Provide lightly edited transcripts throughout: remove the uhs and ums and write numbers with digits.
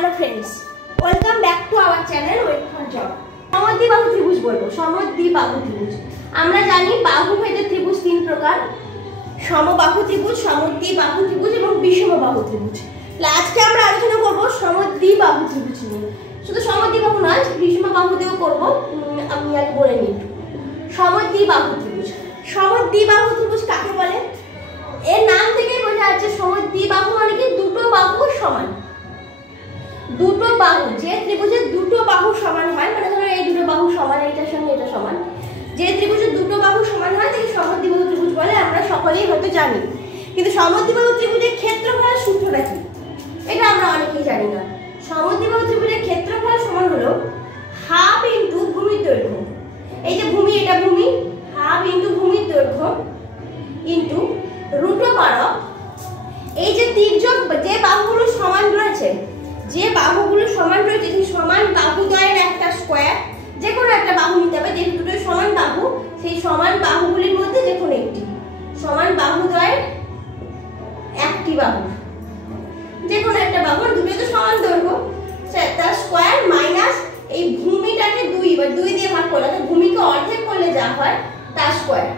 Hello friends, welcome back to our channel Wait for Job. সমদ্বিবাহু ত্রিভুজ বলবো। সমদ্বিবাহু ত্রিভুজ আমরা জানি বাহু ভেদে ত্রিভুজ তিন প্রকার, সমবাহু ত্রিভুজ, সমদ্বিবাহু ত্রিভুজ এবং বিষমবাহু ত্রিভুজ। আজকে আমরা আলোচনা করব সমদ্বিবাহু ত্রিভুজ নিয়ে। শুধু সমদ্বিবাহু নয়, বিষমবাহু দিয়েও করব। আমি আগে বলে নিই সমদ্বিবাহু ত্রিভুজ। সমদ্বিবাহু ত্রিভুজ কাকে বলে? এর নাম থেকেই বোঝা যাচ্ছে সমদ্বিবাহু মানে কি দুটো বাহু সমান। দুটো বাহু, যে ত্রিভুজের দুটো বাহু সমান হয়, মানে ধরো এই দুটো বাহু সমান, এইটার সঙ্গে এটা সমান, যে ত্রিভুজের দুটো বাহু সমান হয় তাকে সমদ্বিবাহু ত্রিভুজ বলে। আমরা সকলেই হয়তো জানি, কিন্তু সমদ্বিবাহু ত্রিভুজের ক্ষেত্রফলের সূত্রটা কি এটা আমরা অনেকেই জানি না। সমদ্বিবাহু ত্রিভুজের ক্ষেত্রফল সমান হলো হাফ ইনটু ভূমির দৈর্ঘ্য। এই যে ভূমি, এটা ভূমি, হাফ ইনটু ভূমির দৈর্ঘ্য ইনটু রুট ওভার অফ এই যে তির্যক, যে বাহুগুলো সমান রয়েছে, যে বাহুগুলো সমান রয়েছে সেই সমান বাহুদ্বয়ের একটা স্কয়ার, যে কোনো একটা বাহু নিতে হবে। যেহেতু দুটো সমান বাহু, সেই সমান বাহুগুলির মধ্যে যে কোনো একটি সমান বাহুদ্বয়ের একটি বাহু, যে কোনো একটা বাহু, দুটো তো সমান দৈর্ঘ্য, তার স্কয়ার মাইনাস এই ভূমিটাকে দুই দিয়ে ভাগ করলে, ভূমিকে অর্ধেক করলে যা হয় তার স্কয়ার।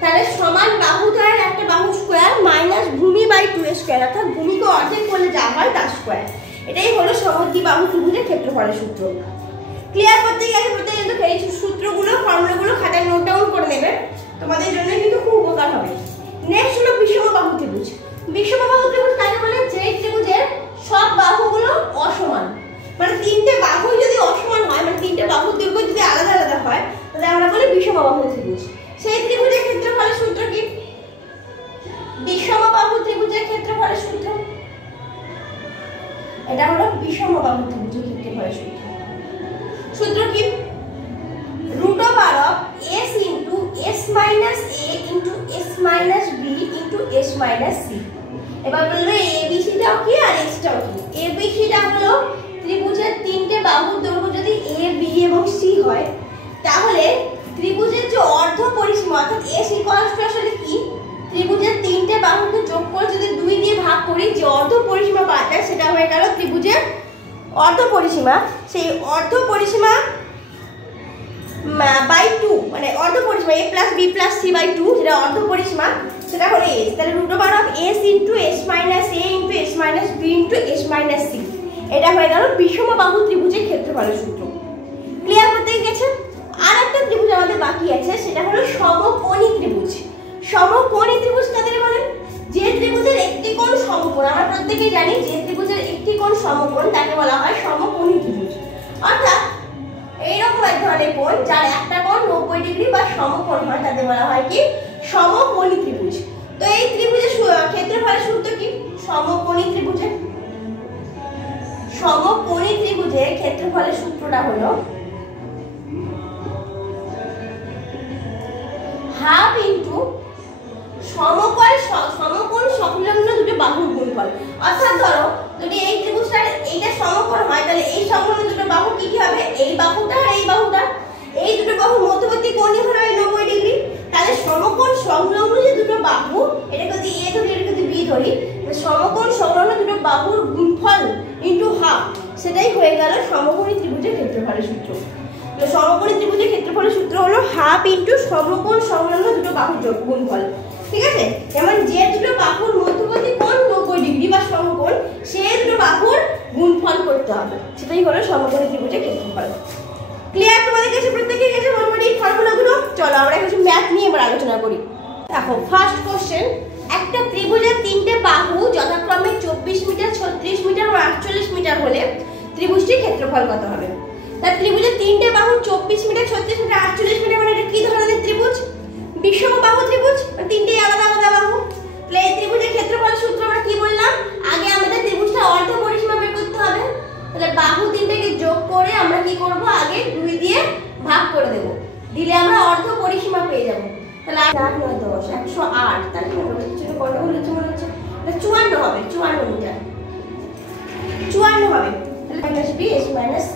তাহলে সমান বাহুদ্বয়ের একটা বাহু স্কয়ার মাইনাস ভূমি বাই 2 এর স্কয়ার, অর্থাৎ ভূমিকে অর্ধেক করলে যা হয় তার স্কয়ার। এটাই হলো সমদ্বিবাহু ত্রিভুজের ক্ষেত্রফলের সূত্র। ক্লিয়ার করতে গেলে প্রত্যেক কিন্তু এই সূত্রগুলো, ফর্মুলাগুলো খাতায় নোট ডাউন করে নেবে, তোমাদের জন্য কিন্তু খুব উপকার হবে। নেক্সট হলো বিষমবাহু ত্রিভুজ। বিষমবাহু ত্রিভুজ কাকে বলে? যে ত্রিভুজের সব বাহুগুলো অসমান, মানে তিনটে বাহু যদি অসমান হয়, মানে তিনটে বাহুর দৈর্ঘ্য যদি আলাদা আলাদা হয়, তাহলে আমরা বলি বিষমবাহু ত্রিভুজ। সেই ত্রিভুজের ক্ষেত্রফলের সূত্র কি? বিষমবাহু ত্রিভুজের ক্ষেত্রফলের সূত্র এটা হলো বিষমবাহু ত্রিভুজের ক্ষেত্রফলের সূত্র। সূত্র কি? Root over of s into s minus a into s minus b into s minus c। এবার বললো abc টাও কি আর s টাও কি? abc টা হলো ত্রিভুজের তিনটে বাহুর দৈর্ঘ্য যদি a b এবং c হয়, তাহলে ত্রিভুজের যে অর্ধ পরিসীমা, অর্থাৎ s ইকুয়ালস টু আসলে কি, ত্রিভুজের তিনটে বাহুকে যোগ করে যদি 2 দিয়ে ভাগ করি, যে অর্ধ পরিসীমা পাওয়া যায় সেটা হয়ে গেল ত্রিভুজের অর্ধ পরিসীমা। সেই অর্ধ পরিসীমা বাই 2, মানে অর্ধ পরিসীমা a plus b plus c by 2, যেটা অর্ধ পরিসীমা, সেটা হলো s। তাহলে root over of s into s minus a into s minus b into s minus c, এটা হয়ে গেল বিষমবাহু ত্রিভুজের ক্ষেত্রফলের সূত্র। ক্লিয়ার করতে গেছে? আর একটা ত্রিভুজ আমাদের বাকি আছে, সেটা হলো সমকোণী ত্রিভুজ। সমকোণী ত্রিভুজ কাদের বলেন? যে ত্রিভুজের একটি কোণ সমকোণ। আমরা প্রত্যেকেই জানি যে ত্রিভুজের একটি কোণ সমকোণ তাকে বলা হয় সমকোণী ত্রিভুজ। অর্থাৎ এইরকম এক ধরনের কোণ যার একটা কোণ 90 ডিগ্রি বা সমকোণ হয়, তাকে বলা হয় কি সমকোণী ত্রিভুজ। তো এই ত্রিভুজের ক্ষেত্রফলের সূত্র কি? সমকোণী ত্রিভুজের ক্ষেত্রফলের সূত্রটা হলো হাফ ইনটু সমকোণ সংলগ্ন দুটো বাহুর গুণফল। অর্থাৎ ধরো যদি এই ত্রিভুজটার এইটা সমকোণ হয়, তাহলে এই সংলগ্ন দুটো বাহু কি কি হবে? এই বাহুটা আর এই বাহুটা, এই দুটো বাহু মধ্যবর্তী কোণই হলো 90 ডিগ্রি। তাহলে সমকোণ সংলগ্ন যে দুটো বাহু, এটাকে যদি a ধরি, এটাকে যদি b ধরি, সমকোণ সংলগ্ন দুটো বাহুর গুণফল ইনটু হাফ, সেটাই হয়ে গেল সমকোণী ত্রিভুজের ক্ষেত্রফলের সূত্র। তো সমকোণী ত্রিভুজের ক্ষেত্রফলের সূত্র হলো হাফ ইনটু সমকোণ সংলগ্ন দুটো বাহুর গুণফল। ঠিক আছে? যেমন যে দুটো বাহুর মধ্যবর্তী কোণ 90 ডিগ্রি বা সমকোণ, সেই দুটো বাহুর গুণফল করতে হবে, সেটাই হলো সমকোণী ত্রিভুজের ক্ষেত্রফল। ক্লিয়ার তোমাদের কাছে? প্রত্যেকের কাছে মোটামুটি ফর্মুলাগুলো। চলো আমরা কিছু ম্যাথ নিয়ে এবার আলোচনা করি। দেখো ফার্স্ট কোশ্চেন, একটা ত্রিভুজের তিনটে বাহু যথাক্রমে 24 মিটার, 36 মিটার ও 48 মিটার হলে ত্রিভুজটির ক্ষেত্রফল কত হবে? তার ত্রিভুজের তিনটে বাহু 24 মিটার, 36 মিটার, 48 মিটার, মানে এটা কি ধরনের ত্রিভুজ? বিষমবাহু ত্রিভুজ, তিনটে আলাদা আলাদা বাহু। তাহলে এই ত্রিভুজের ক্ষেত্রফলের সূত্র আমরা কি বললাম? আগে আমাদের ত্রিভুজটা অর্ধ পরিসীমা বের করতে হবে। তাহলে বাহু তিনটাকে যোগ করে আমরা কি করব? আগে 2 দিয়ে ভাগ করে দেব, দিলে আমরা অর্ধ পরিসীমা পেয়ে যাব। তাহলে 8 9 10 108, তাহলে ছোট গন্ডগোল হচ্ছে মনে হচ্ছে, এটা 54 হবে, 54 মিটার, 54 হবে। তাহলে minus b s minus c,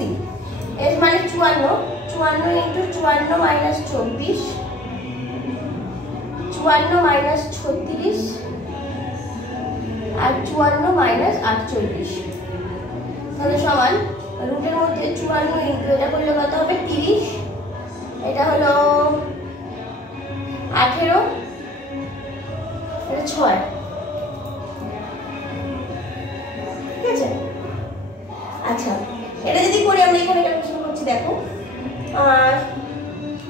s মানে 54, 54 ইনটু 54 মাইনাস 24, 54 মাইনাস 36 আর 54 মাইনাস 48, তাহলে রুটের মধ্যে 54 ইন্টু এটা করলে কত হবে 30, এটা হলো 18, এটা 6, ঠিক আছে। আচ্ছা এটা যদি করে আমরা এখানে ক্যালকুলেশন করছি, দেখো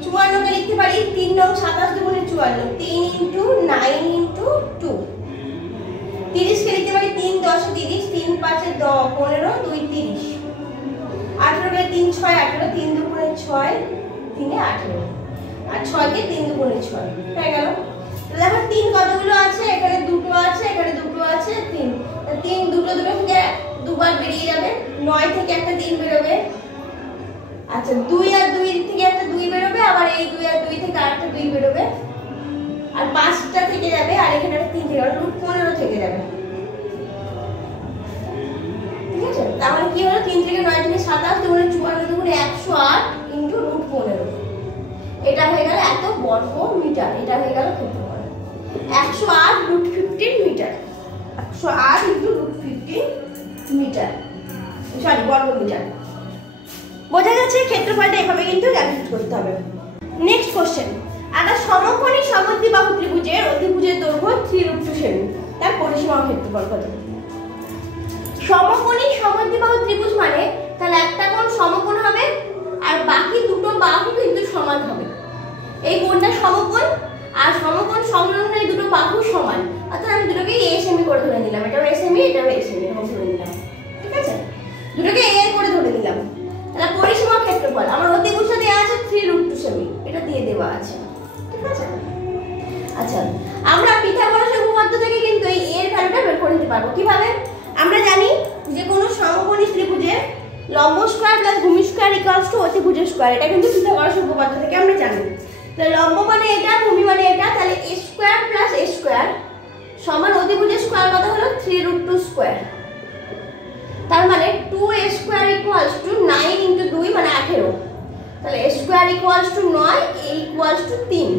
54 কে লিখতে পারি 3 নং 27 দুগুণে 54, 3 ইন্টু 9 ইন্টু 2, 30 কে লিখতে পারি 3 10 30, 3 5 10 15, 2 30, 18 কে 3 6 18, 3 দুগুণে 6, 3 এ 18, আর 6 কে 3 দুগুণে 6 হয়ে গেল। দেখো 3 কতগুলো আছে, এখানে দুটো আছে, এখানে দুটো আছে, 3 3 দুটো দুটো থেকে দুবার বেরিয়ে যাবে, 9 থেকে একটা 3 বেরোবে। আচ্ছা 2 আর 2 থেকে একটা 2 বেরোবে, আবার এই 2 আর 2 থেকে আরেকটা 2 বেরোবে, আর 5টা থেকে যাবে, আর এখানে একটা 3 থেকে যাবে, রুট 15 থেকে যাবে, ঠিক আছে। তাহলে কি হলো 3 থেকে 9 থেকে 27 দুগুণে 54 দুগুণে 108 ইনটু রুট 15, এটা হয়ে গেল এত বর্গ মিটার, এটা হয়ে গেল ক্ষেত্রফল 108 root 15 metre, 108 into root 15 metre, sorry বর্গ মিটার। বোঝা গেছে ক্ষেত্রফলটা এভাবে কিন্তু ক্যালকুলেট করতে হবে। নেক্সট কোশ্চেন, একটা সমকোণী সমদ্বিবাহু ত্রিভুজের অতিভুজের দৈর্ঘ্য 3√2 সেমি, তার পরিসীমা ক্ষেত্রফল কত? সমকোণী সমদ্বিবাহু ত্রিভুজ মানে তাহলে একটা কোণ সমকোণ হবে আর বাকি দুটো বাহু কিন্তু সমান হবে। এই কোণটা সমকোণ আর সমকোণ সংলগ্ন এই দুটো বাহু সমান, অর্থাৎ আমি দুটোকে a সেমি করে ধরে নিলাম, এটাও a সেমি এটাও a সেমি এরকম ধরে নিলাম, ঠিক আছে। দুটোকে a করে ধরে নিলাম। তাহলে পরিসীমা ক্ষেত্রফল আমার অতিভুজটা দেওয়া আছে 3√2 সেমি, এটা দিয়ে দেওয়া আছে, ঠিক আছে। আচ্ছা আমরা পিথাগোরাসের উপপাদ্য থেকে কিন্তু এই এর ভ্যালুটা বের করে নিতে পারবো। কিভাবে? আমরা জানি যে কোনো সমকোণী ত্রিভুজের লম্ব স্কয়ার প্লাস ভূমি স্কয়ার ইকুয়ালস টু অতিভুজের স্কয়ার, এটা কিন্তু পিথাগোরাসের উপপাদ্য থেকে আমরা জানি। তাহলে লম্ব মানে এটা, ভূমি মানে এটা, তাহলে a square plus a square সমান অতিভুজের স্কয়ার কত হলো 3√2 স্কয়ার, তার মানে 2a square equals to 9 into 2 মানে 18, তাহলে a square equals to 9, a equals to 3।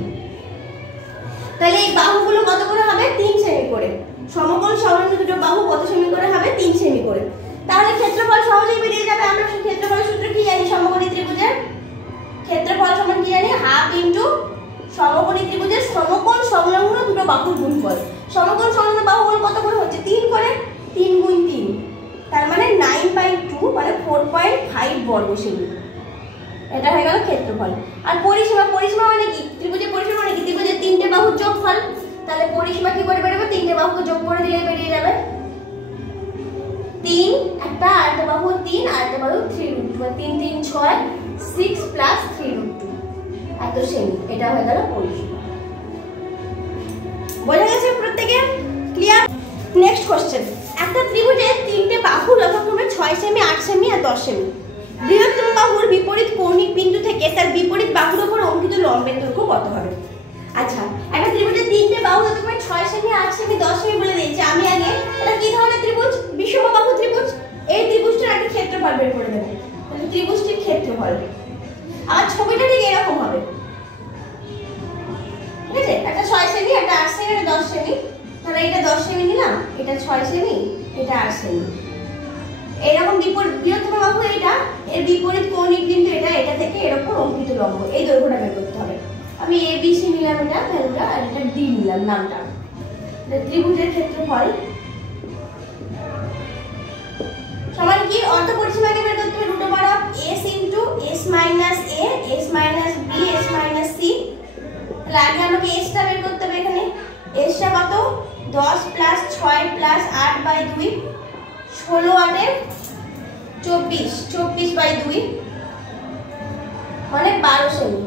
তাহলে এই বাহুগুলো কত করে হবে 3 সেমি করে, সমকোণ সংলগ্ন দুটো বাহু কত সেমি করে হবে 3 সেমি করে। তাহলে ক্ষেত্রফল সহজেই বেরিয়ে যাবে। আমরা ক্ষেত্রফলের সূত্র কি জানি? সমকোণী ত্রিভুজের ক্ষেত্রফল সমান কি জানি? হাফ ইনটু সমকোণী ত্রিভুজের সমকোণ সংলগ্ন দুটো বাহুর গুণফল। সমকোণ সংলগ্ন বাহুগুলো কত করে হচ্ছে 3 করে, 3 গুণ 3, তার মানে 9/2 মানে 4.5 বর্গ সেমি, এটা হয়ে গেল ক্ষেত্রফল। আর পরিসীমা, পরিসীমা মানে কি? ত্রিভুজের পরিসীমা মানে কি? ত্রিভুজের তিনটে বাহুর যোগফল, তাহলে পরিসীমা কি করে বেরোবে? তিনটে বাহুকে যোগ করে দিলে বেরিয়ে যাবে 3, একটা আরেকটা বাহু 3 আরেকটা বাহু 3√2, 3 3 6 6 প্লাস 3√2 এত সেমি, এটা হয়ে গেল পরিসীমা। বোঝা গেছে প্রত্যেকের? ক্লিয়ার? নেক্সট কোশ্চেন, একটা ত্রিভুজের তিনটে বাহু যথাক্রমে 6 সেমি 8 সেমি আর 10 সেমি। বৃহত্তম বাহুর বিপরীত কৌণিক বিন্দু থেকে তার বিপরীত বাহুর উপর অঙ্কিত লম্বের দৈর্ঘ্য কত হবে? আচ্ছা একটা ত্রিভুজের তিনটে বাহু যথাক্রমে 6 সেমি 8 সেমি 10 সেমি বলে দিয়েছি। আমি আগে এটা কি ধরনের ত্রিভুজ? বিষমবাহু ত্রিভুজ। এই ত্রিভুজটার একটা ক্ষেত্রফল বের করে দেব, তাহলে ত্রিভুজটির ক্ষেত্রফল আর ছবিটা ঠিক এরকম হবে, ঠিক আছে। একটা 6 সেমি একটা 8 সেমি একটা 10 সেমি, তাহলে এটা 10 সেমি নিলাম, এটা 6 সেমি এটা 8 সেমি। এরকম বৃহত্তম বাহু এটা, এর বিপরীত কৌণিক বিন্দু এটা, এটা থেকে এরকম অঙ্কিত লম্ব, এই দৈর্ঘ্যটা বের করতে হবে। আমি এ বি সি নিলাম এটা ভ্যালুটা, আর এটা ডি নিলাম নামটা। ত্রিভুজের ক্ষেত্রফল সমান কি? অর্ধ পরিসীমাকে বের করতে হবে root over of s into s minus a s minus b s minus c। তাহলে আগে আমাকে s টা বের করতে হবে। এখানে s টা কত? 10 প্লাস 6 প্লাস 8/2, 16 8 24, 24/2 মানে 12 সেমি।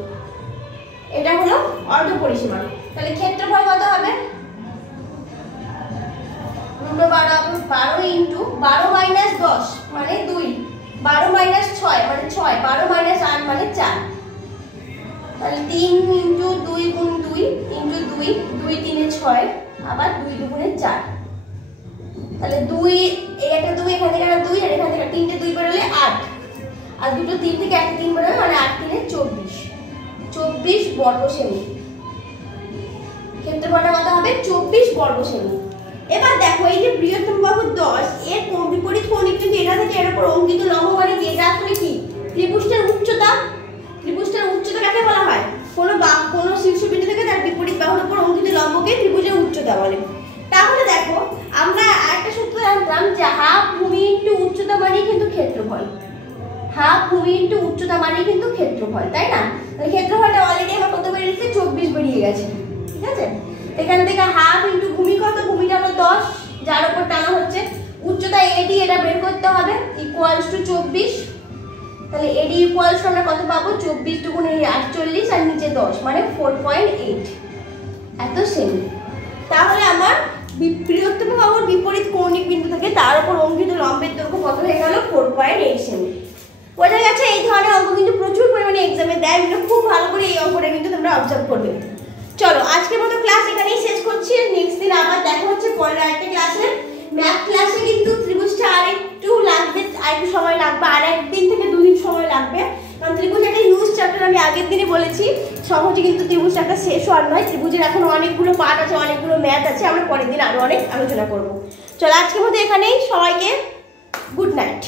এটা হলো অর্ধ পরিসীমা। তাহলে ক্ষেত্রফল কত হবে? Root over of 12 into 12 minus 10 মানে 2, 12 মাইনাস 6 মানে 6, 12 মাইনাস 8 মানে 4, তাহলে 3 ইনটু 2 গুণ 2 ইনটু 2, 2 3 এ 6 আবার 2 2 গুণে 4, তাহলে 2 এই একটা 2 এখান থেকে একটা 2 আর এখান থেকে তিনটে 2 বেরোলে 8, আর দুটো 3 থেকে একটা 3 বেরোলে মানে 8 3 এ 24, 24 বর্গ সেমি। ক্ষেত্রফলটা কত হবে? 24 বর্গ সেমি। এবার দেখো এই যে বৃহত্তম বাহু 10 এর বিপরীত কৌণিক কিন্তু এটা থেকে এর উপর অঙ্কিত লম্ব মানে যে ক্ষেত্রফল। হাফ ভূমি ইন্টু উচ্চতা মানে কিন্তু ক্ষেত্রফল, তাই না? তাহলে ক্ষেত্রফলটা অলরেডি আমার কত বেরিয়েছে? 24 বেরিয়ে গেছে, ঠিক আছে? এখান থেকে হাফ ইন্টু ভূমি কত? ভূমিটা হলো 10, যার উপর টানা হচ্ছে। উচ্চতা এডি, এটা বের করতে হবে, ইকুয়ালস টু 24। তাহলে এডি ইকুয়ালস আমরা কত পাবো? 24 দুগুণ 48 আর নিচে 10 মানে 4.8 এত সেমি। তাহলে আমার বৃহত্তম বাহুর বিপরীত কৌণিক বিন্দু থেকে তার উপর অঙ্কিত লম্বের দৈর্ঘ্য কত হয়ে গেল? 4.8 সেমি। বোঝা গেছে? এই ধরনের অঙ্ক কিন্তু প্রচুর পরিমাণে এক্সামে দেয়, খুব ভালো করে এই অঙ্কটা কিন্তু তোমরা অবজার্ভ করবে। চলো আজকের মতো ক্লাস এখানেই শেষ করছি। নেক্সট দিন আবার দেখা হচ্ছে পরের আরেকটা ক্লাসে। ম্যাথ ক্লাসে কিন্তু ত্রিভুজটা আরেকটু লাগবে, আরেকটু সময় লাগবে, আর একদিন থেকে 2 দিন সময় লাগবে, কারণ ত্রিভুজ একটা হিউজ চ্যাপ্টার। আমি আগের দিনে বলেছি সহজে কিন্তু ত্রিভুজ চ্যাপ্টার শেষ হওয়ার নয়, ত্রিভুজের এখন অনেকগুলো পার্ট আছে, অনেকগুলো ম্যাথ আছে, আমরা পরের দিন আরো অনেক আলোচনা করব। চলো আজকের মতো এখানেই, সবাইকে গুড নাইট।